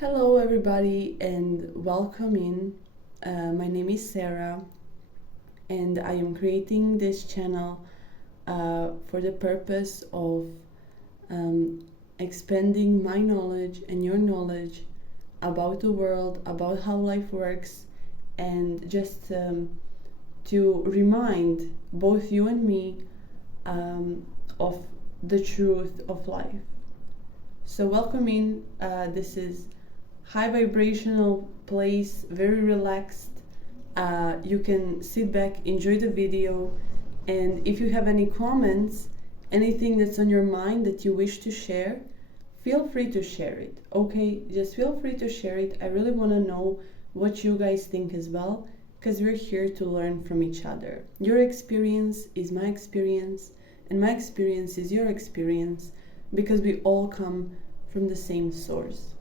Hello, everybody, and welcome in. My name is Sarah, and I am creating this channel for the purpose of expanding my knowledge and your knowledge about the world, about how life works, and just to remind both you and me of the truth of life. So, welcome in. This is high vibrational place, very relaxed. You can sit back, enjoy the video, and if you have any comments, anything that's on your mind that you wish to share, feel free to share it. Okay, just feel free to share it. I really want to know what you guys think as well, because we're here to learn from each other. Your experience is my experience, and my experience is your experience, because we all come from the same source.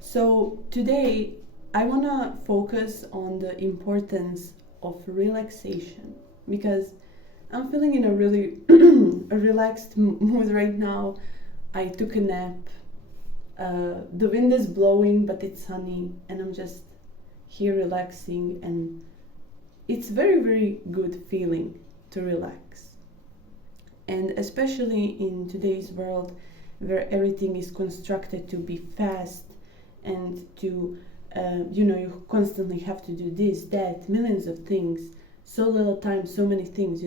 So today I want to focus on the importance of relaxation, because I'm feeling in a really a relaxed mood right now. I took a nap. The wind is blowing, but it's sunny, and I'm just here relaxing, and it's very, very good feeling to relax. And especially in today's world where everything is constructed to be fast and to you constantly have to do this, that, millions of things, so little time, so many things,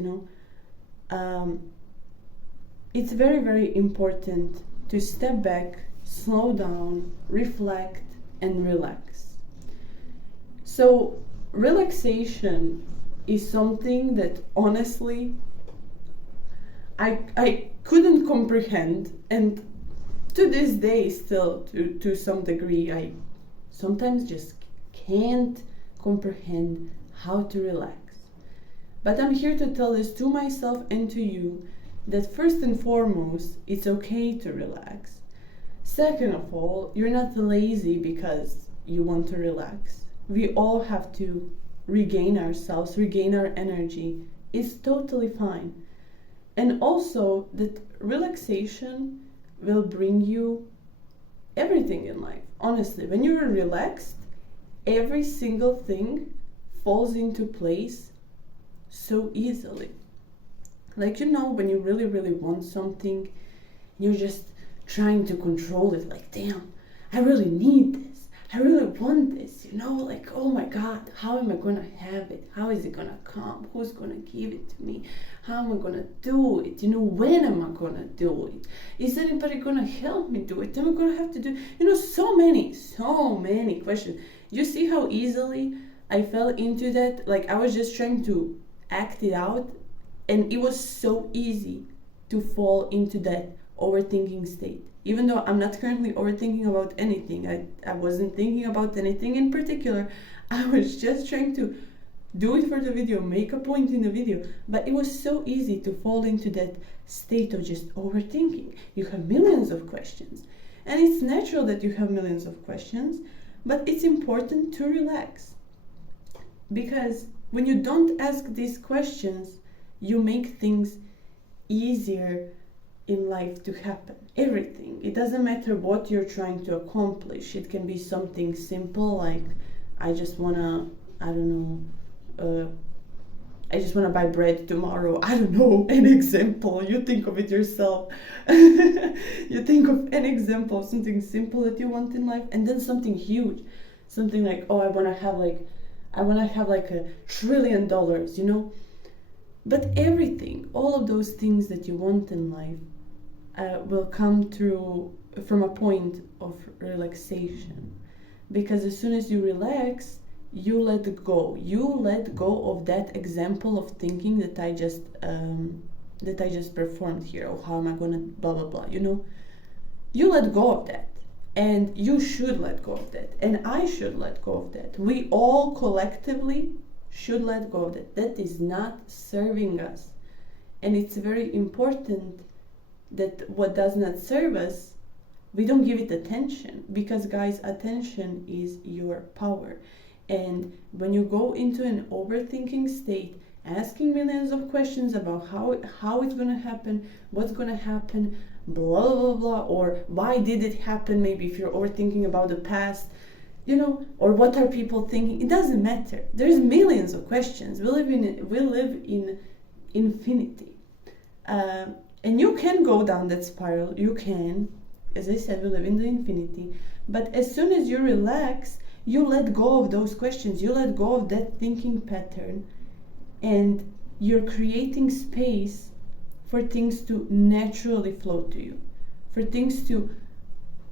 it's very, very important to step back, slow down, reflect, and relax. So relaxation is something that honestly I couldn't comprehend, and to this day still to some degree I sometimes just can't comprehend how to relax. But I'm here to tell this to myself and to you, that first and foremost, it's okay to relax. Second of all, you're not lazy because you want to relax. We all have to regain ourselves, regain our energy. It's totally fine. And also that relaxation will bring you everything in life. Honestly, when you're relaxed, every single thing falls into place so easily. Like, when you really, really want something, you're just trying to control it. Like, damn, I really need this. I really want this, like, oh my God, how am I gonna have it? How is it gonna come? Who's gonna give it to me? How am I gonna do it? When am I gonna do it? Is anybody gonna help me do it? Am I gonna have to do, so many questions. You see how easily I fell into that? Like, I was just trying to act it out, and it was so easy to fall into that overthinking state. Even though I'm not currently overthinking about anything, I wasn't thinking about anything in particular. I was just trying to do it for the video, make a point in the video. But it was so easy to fall into that state of just overthinking. You have millions of questions. And it's natural that you have millions of questions, but it's important to relax. Because when you don't ask these questions, you make things easier in life to happen. Everything. It doesn't matter what you're trying to accomplish. It can be something simple like, I just wanna, I just wanna buy bread tomorrow. I don't know, an example. You think of it yourself. You think of an example of something simple that you want in life, and then something huge. Something like, oh, I wanna have like $1 trillion, But everything, all of those things that you want in life, will come through from a point of relaxation. Because as soon as you relax, you let go. You let go of that example of thinking that I just performed here. Oh, how am I gonna blah blah blah? You let go of that, and you should let go of that, and I should let go of that. We all collectively should let go of that. That is not serving us, and it's very important that what does not serve us, we don't give it attention, because guys, attention is your power. And when you go into an overthinking state, asking millions of questions about how it's going to happen, what's going to happen, blah blah blah, or why did it happen, maybe if you're overthinking about the past, or what are people thinking. It doesn't matter. There's millions of questions. We live in infinity, and you can go down that spiral. You can, as I said, we live in the infinity. But as soon as you relax, you let go of those questions. You let go of that thinking pattern, and you're creating space for things to naturally flow to you, for things to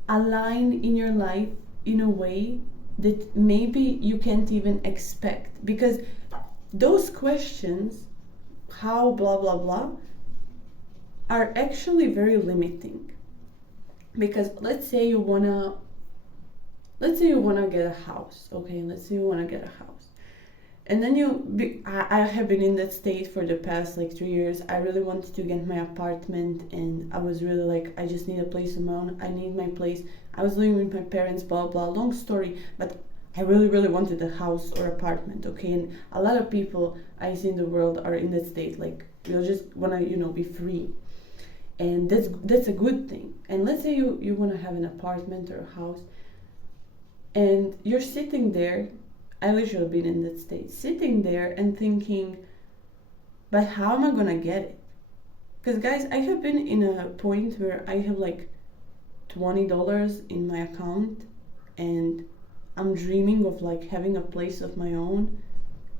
align in your life in a way that maybe you can't even expect. Because those questions, how, blah blah blah, are actually very limiting. Because let's say you wanna get a house. Okay, let's say you wanna get a house, and then I have been in that state for the past like 3 years. I really wanted to get my apartment, and I was really like, I just need a place of my own. I need my place. I was living with my parents, blah blah, long story, but I really wanted a house or apartment. Okay, and a lot of people I see in the world are in that state, like you just wanna be free, and that's a good thing. And let's say you wanna have an apartment or a house, and you're sitting there. I literally been in that state, sitting there and thinking, but how am I gonna get it? Because guys, I have been in a point where I have like $20 in my account, and I'm dreaming of like having a place of my own,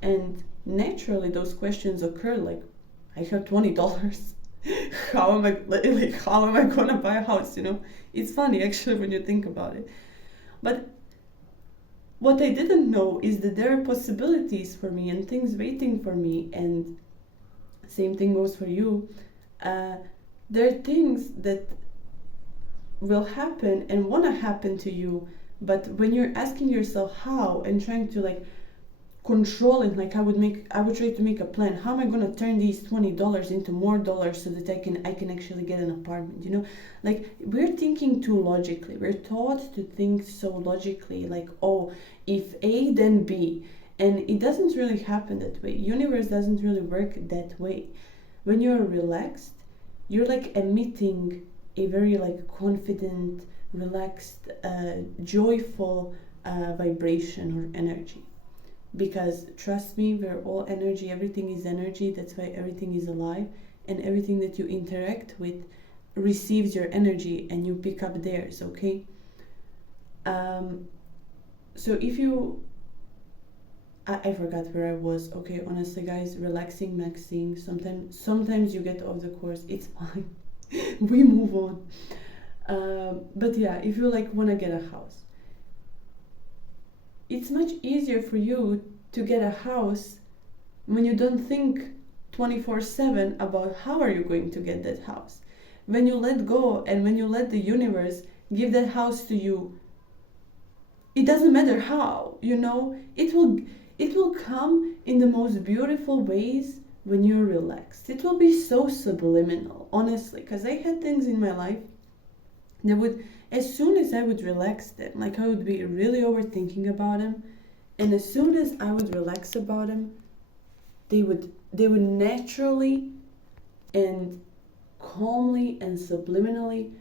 and naturally those questions occur, like, I have $20. How am I gonna buy a house? It's funny actually when you think about it. But what I didn't know is that there are possibilities for me and things waiting for me, and same thing goes for you. There are things that will happen and want to happen to you, but when you're asking yourself how and trying to like control it, like I would try to make a plan. How am I going to turn these $20 into more dollars so that I can actually get an apartment? Like, we're thinking too logically. We're taught to think so logically, like, oh, if A then B, and it doesn't really happen that way. Universe doesn't really work that way. When you're relaxed, you're like emitting a very like confident, relaxed, joyful vibration or energy. Because trust me, we're all energy. Everything is energy. That's why everything is alive, and everything that you interact with receives your energy and you pick up theirs. Okay. So if you I forgot where I was. Okay, honestly guys, relaxing, maxing. Sometimes you get off the course. It's fine. We move on. But yeah, if you like want to get a house, it's much easier for you to get a house when you don't think 24/7 about how are you going to get that house. When you let go and when you let the universe give that house to you, it doesn't matter how, it will come in the most beautiful ways when you're relaxed. It will be so subliminal, honestly, because I had things in my life that would, as soon as I would relax them, like I would be really overthinking about them, and as soon as I would relax about them, they would naturally and calmly and subliminally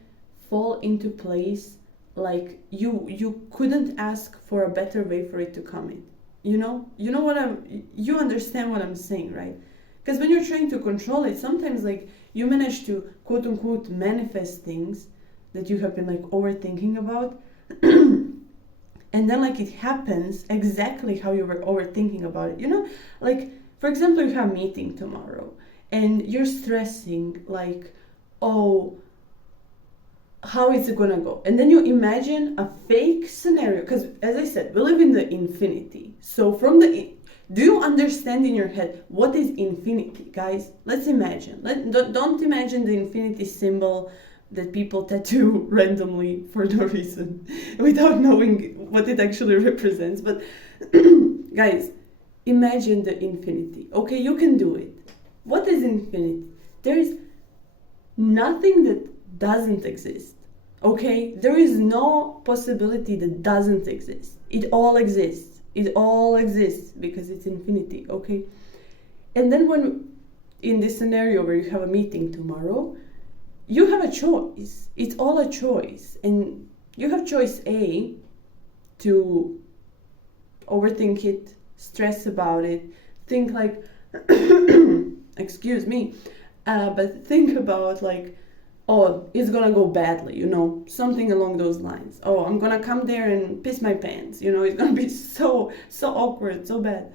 fall into place. Like you couldn't ask for a better way for it to come in. You understand what I'm saying, right? Because when you're trying to control it, sometimes like you manage to quote unquote manifest things that you have been like overthinking about, and then like it happens exactly how you were overthinking about it. Like, for example, you have a meeting tomorrow and you're stressing like, oh, how is it gonna go? And then you imagine a fake scenario, because as I said, we live in the infinity. So do you understand in your head what is infinity, guys? Let's imagine. Don't imagine the infinity symbol that people tattoo randomly for no reason without knowing what it actually represents. But guys, imagine the infinity. Okay, you can do it. What is infinity? There is nothing that doesn't exist. Okay, there is no possibility that doesn't exist. It all exists. It all exists because it's infinity. Okay, and then when in this scenario where you have a meeting tomorrow, you have a choice. It's all a choice. And you have choice A, to overthink it, stress about it, think like, excuse me, but think about like, oh, it's gonna go badly, you know, something along those lines. Oh, I'm gonna come there and piss my pants, you know, it's gonna be so awkward, so bad.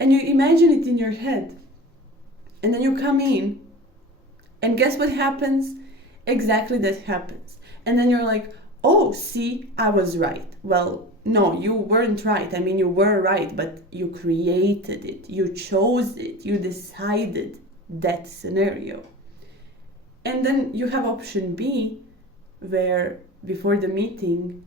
And you imagine it in your head. And then you come in, and guess what happens? Exactly that happens. And then you're like, oh, see, I was right. Well, no, you weren't right. I mean, you were right, but you created it. You chose it. You decided that scenario. And then you have option B, where before the meeting,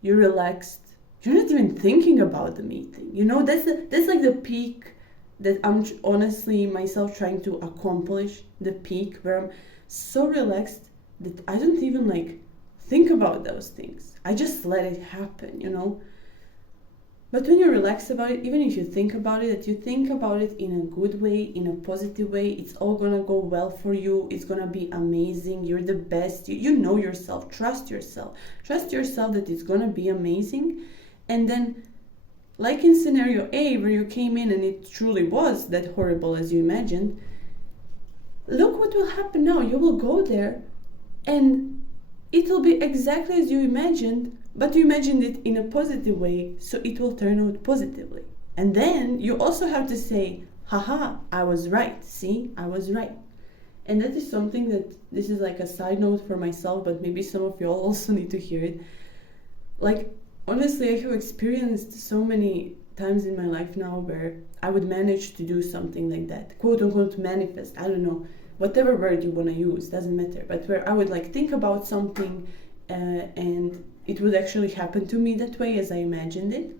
you're relaxed. You're not even thinking about the meeting. You know, that's like the peak that I'm honestly myself trying to accomplish. The peak where I'm so relaxed that I don't even like think about those things. I just let it happen, you know. But when you're relaxed about it, even if you think about it, that you think about it in a good way, in a positive way, it's all gonna go well for you. It's gonna be amazing. You're the best. You know yourself. Trust yourself. Trust yourself that it's gonna be amazing. And then, like in scenario A, where you came in and it truly was that horrible as you imagined, look what will happen now. You will go there and it will be exactly as you imagined, but you imagined it in a positive way, so it will turn out positively. And then you also have to say, haha, I was right. See, I was right. And that is something that, this is like a side note for myself, but maybe some of y'all also need to hear it. Like, honestly, I have experienced so many times in my life now where I would manage to do something like that, quote unquote manifest, I don't know, whatever word you want to use, doesn't matter, but where I would like think about something and it would actually happen to me that way as I imagined it.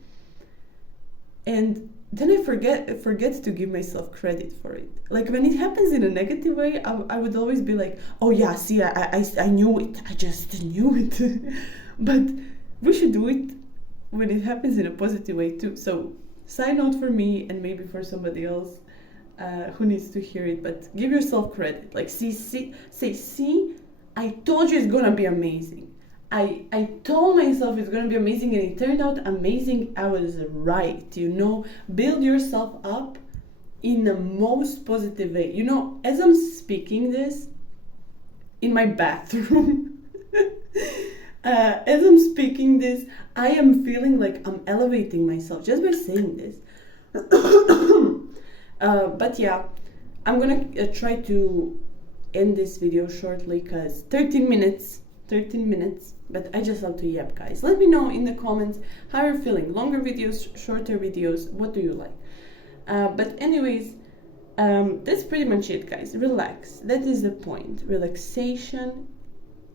And then I forget to give myself credit for it. Like when it happens in a negative way, I would always be like, oh yeah, see, I knew it. I just knew it. But we should do it when it happens in a positive way too. So side note for me and maybe for somebody else who needs to hear it, but give yourself credit. Like see, I told you it's gonna be amazing. I told myself it's gonna be amazing and it turned out amazing. I was right, you know. Build yourself up in the most positive way. You know, as I'm speaking this in my bathroom, as I'm speaking this, I am feeling like I'm elevating myself just by saying this. But yeah, I'm gonna try to end this video shortly because 13 minutes, but I just love to yap, guys. Let me know in the comments how you're feeling. Longer videos, shorter videos, what do you like? But anyways, that's pretty much it, guys. Relax, that is the point. Relaxation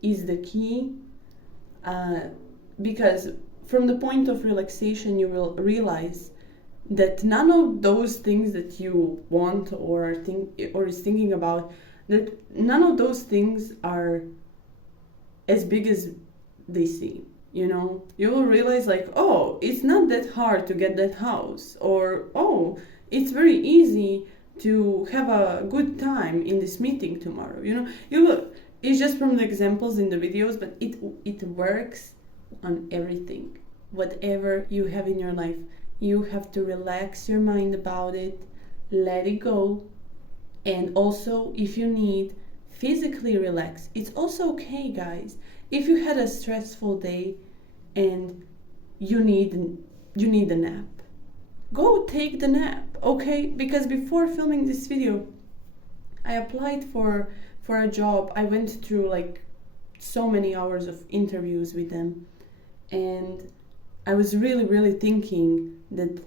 is the key, because from the point of relaxation you will realize that none of those things that you want or is thinking about, that none of those things are as big as they seem. You know, you will realize like, oh, it's not that hard to get that house, or oh, it's very easy to have a good time in this meeting tomorrow. You know, you will, it's just from the examples in the videos, but it works on everything. Whatever you have in your life, you have to relax your mind about it, let it go, and also if you need, physically relax. It's also okay, guys. If you had a stressful day and you need a nap, go take the nap, okay? Because before filming this video, I applied for a job. I went through like so many hours of interviews with them, and I was really thinking that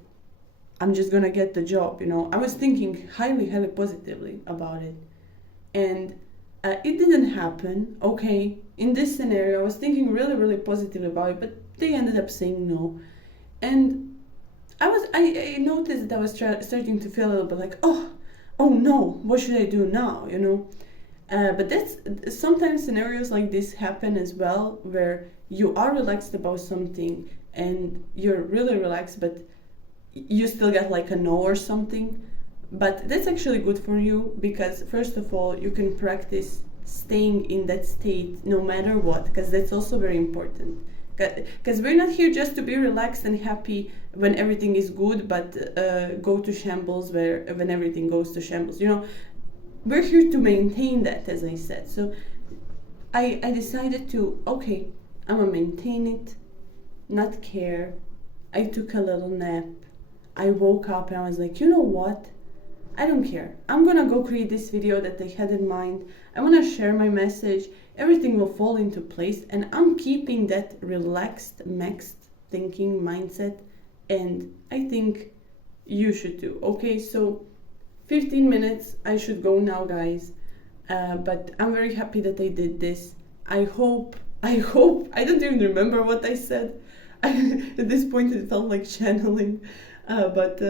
I'm just gonna get the job, you know. I was thinking highly positively about it, and it didn't happen, okay? In this scenario, I was thinking really positively about it, but they ended up saying no. And I noticed that I was starting to feel a little bit like, oh no, what should I do now, you know? But that's sometimes scenarios like this happen as well, where you are relaxed about something and you're really relaxed, but you still get like a no or something. But that's actually good for you, because first of all, you can practice staying in that state no matter what, because that's also very important. Because we're not here just to be relaxed and happy when everything is good, but go to shambles when everything goes to shambles. We're here to maintain that, as I said. So I decided to, okay, I'm gonna maintain it, not care. I took a little nap. I woke up and I was like, you know what? I don't care. I'm gonna go create this video that I had in mind. I'm gonna share my message. Everything will fall into place, and I'm keeping that relaxed, maxed thinking mindset, and I think you should too. Okay, so 15 minutes. I should go now, guys. But I'm very happy that I did this. I hope, I don't even remember what I said. At this point, it felt like channeling. But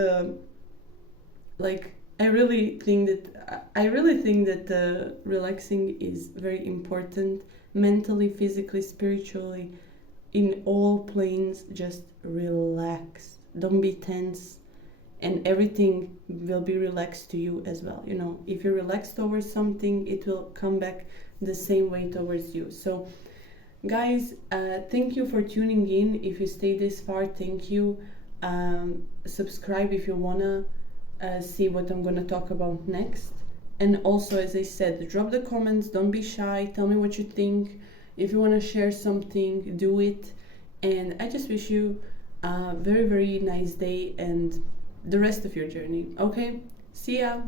I really think that relaxing is very important, mentally, physically, spiritually, in all planes. Just relax. Don't be tense, and everything will be relaxed to you as well. If you're relaxed towards something, it will come back the same way towards you. So guys, thank you for tuning in. If you stay this far, thank you. Subscribe if you wanna see what I'm gonna talk about next. And also, as I said, drop the comments. Don't be shy. Tell me what you think. If you wanna share something, do it. And I just wish you a very, very nice day and the rest of your journey. Okay, see ya.